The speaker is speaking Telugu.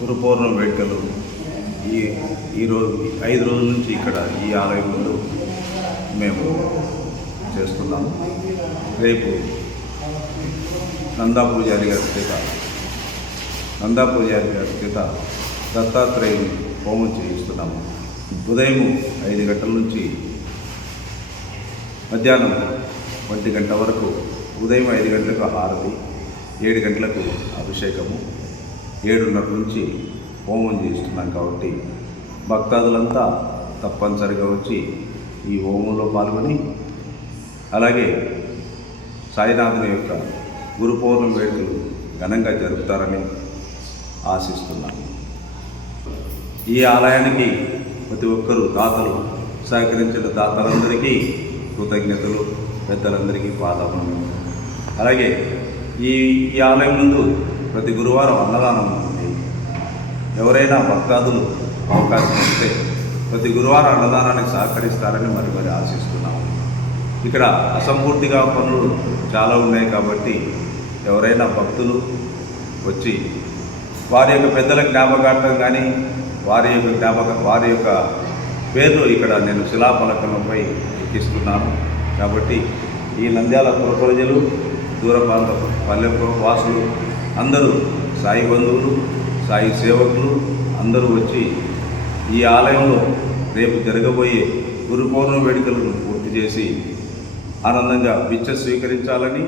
గురు పౌర్ణమి వేడుకలు ఈ ఈరోజు ఐదు రోజుల నుంచి ఇక్కడ ఈ ఆలయంలో మేము చేస్తున్నాము రేపు నందా పూజారి గారి చేత నందా పూజారి గారి చేత దత్తాత్రేయుని హోమం చేయిస్తున్నాము. ఉదయం ఐదు గంటల నుంచి మధ్యాహ్నం ఒంటి గంట వరకు ఉదయం ఐదు గంటలకు హారతి ఏడు గంటలకు అభిషేకము ఏడున్నర నుంచి హోమం చేస్తున్నాం కాబట్టి భక్తాదులంతా తప్పనిసరిగా వచ్చి ఈ హోమంలో పాల్గొని అలాగే సాయినాథుని యొక్క గురు పౌర్ణమి వేడుకలు ఘనంగా జరుపుతారని ఆశిస్తున్నాను ఈ ఆలయానికి ప్రతి ఒక్కరూ దాతలు సహకరించిన దాతలందరికీ కృతజ్ఞతలు పెద్దలందరికీ పాదములు అలాగే ఈ ఈ ఆలయం ముందు ప్రతి గురువారం అన్నదానం ఉంది ఎవరైనా భక్తాదులు అవకాశం ఉంటే ప్రతి గురువారం అన్నదానానికి సహకరిస్తారని మరి మరి ఆశిస్తున్నాము ఇక్కడ అసంపూర్తిగా పనులు చాలా ఉన్నాయి కాబట్టి ఎవరైనా భక్తులు వచ్చి వారి యొక్క పెద్దల జ్ఞాపకార్థం కానీ వారి యొక్క జ్ఞాపక వారి యొక్క పేర్లు ఇక్కడ నేను శిలాఫలకంపై ఎక్కిస్తున్నాను. కాబట్టి ఈ నంద్యాల పుర ప్రజలు దూర ప్రాంత పల్లె వాసులు అందరూ సాయి బంధువులు సాయి సేవకులు అందరూ వచ్చి ఈ ఆలయంలో రేపు జరగబోయే గురు పౌర్ణమి వేడుకలను పూర్తి చేసి ఆనందంగా విచ్చ స్వీకరించాలని